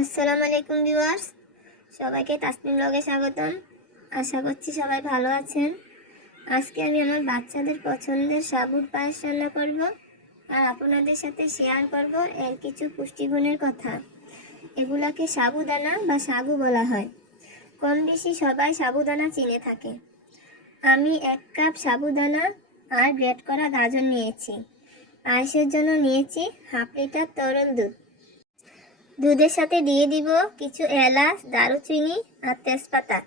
আসসালামু আলাইকুম ভিউয়ার্স। সবাইকে তাসনিম ব্লগে স্বাগতম। আশা করছি সবাই ভালো আছেন। আজকে আমি আমার বাচ্চাদের পছন্দের সাবুর পায়েস রান্না করব আর আপনাদের সাথে শেয়ার করব এর কিছু পুষ্টিগুণের কথা। এগুলাকে সাবুদানা বা সাগু বলা হয়। কম বেশি সবাই সাবুদানা চিনে থাকে। আমি এক কাপ সাবুদানা আর গ্রেট করা গাজর নিয়েছি। পায়েসের জন্য নিয়েছি হাফ লিটার তরল দুধ। দুধের সাথে দিয়ে দিব কিছু এলাচ, দারুচিনি আর তেজপাতা।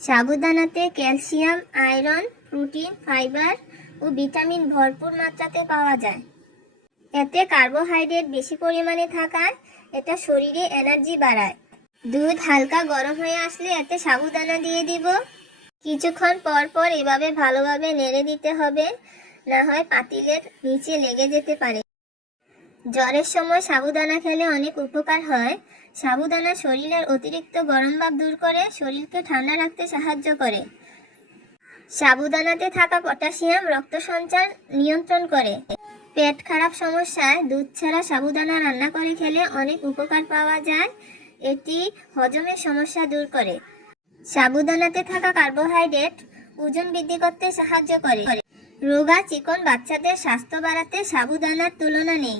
সাবুদানাতে ক্যালসিয়াম, আয়রন, প্রোটিন, ফাইবার ও ভিটামিন ভরপুর মাত্রাতে পাওয়া যায়। এতে কার্বোহাইড্রেট বেশি পরিমাণে থাকায় এটা শরীরে এনার্জি বাড়ায়। দুধ হালকা গরম হয়ে আসলে এতে সাবুদানা দিয়ে দিব। কিছুক্ষণ পর পর এভাবে ভালোভাবে নেড়ে দিতে হবে। না হয় পাতিলের নিচে লেগে যেতে পারে। জ্বরের সময় সাবুদানা খেলে অনেক উপকার হয়। সাবুদানা শরীরের অতিরিক্ত গরম ভাব দূর করে, শরীরকে ঠান্ডা রাখতে সাহায্য করে। সাবুদানাতে থাকা পটাশিয়াম রক্ত সঞ্চার নিয়ন্ত্রণ করে। পেট খারাপ সমস্যায় দুধ ছাড়া সাবুদানা রান্না করে খেলে অনেক উপকার পাওয়া যায়। এটি হজমের সমস্যা দূর করে। সাবুদানাতে থাকা কার্বোহাইড্রেট ওজন বৃদ্ধি করতে সাহায্য করে। রোগা, চিকন বাচ্চাদের স্বাস্থ্য বাড়াতে সাবুদানার তুলনা নেই।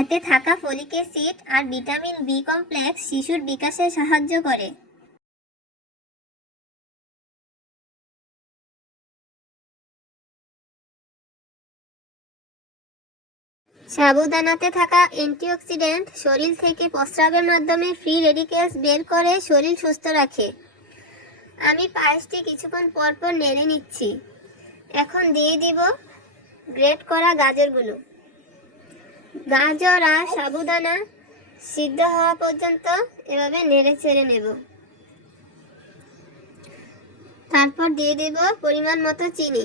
এতে থাকা ফলিক অ্যাসিড আর ভিটামিন বি কমপ্লেক্স শিশুর বিকাশে সাহায্য করে। সাবুদানাতে থাকা অ্যান্টিঅক্সিডেন্ট শরীর থেকে প্রস্রাবের মাধ্যমে ফ্রি রেডিকেলস বের করে শরীর সুস্থ রাখে। আমি পায়েসটি কিছুক্ষণ পর পর নেড়ে নিচ্ছি। এখন দিয়ে দিব গ্রেট করা গাজরগুলো। গাজর আর সাবুদানা সিদ্ধ হওয়া পর্যন্ত এভাবে নেড়ে চেড়ে নেব। তারপর দিয়ে দেব পরিমাণ মতো চিনি।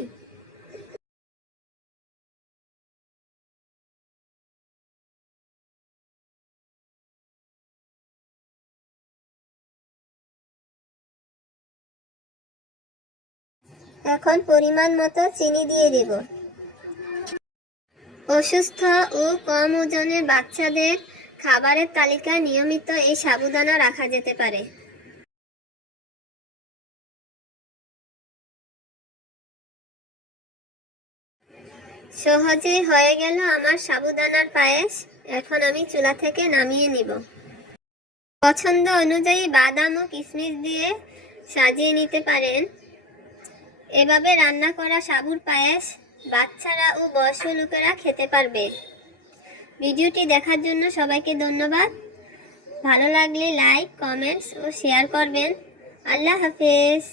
এখন পরিমাণ মতো চিনি দিয়ে দেব। অসুস্থ ও কম ওজনের বাচ্চাদের খাবারের তালিকায় নিয়মিত এই সাবুদানা রাখা যেতে পারে। সহজেই হয়ে গেল আমার সাবুদানার পায়েস। এখন আমি চুলা থেকে নামিয়ে নিব। পছন্দ অনুযায়ী বাদাম ও কিশমিশ দিয়ে সাজিয়ে নিতে পারেন। এভাবে রান্না করা সাবুর পায়েস বাচ্চারা ও বয়স্ক লোকেরা খেতে পারবে। ভিডিওটি দেখার জন্য সবাইকে ধন্যবাদ। ভালো লাগলে লাইক, কমেন্টস ও শেয়ার করবেন। আল্লাহ হাফেজ।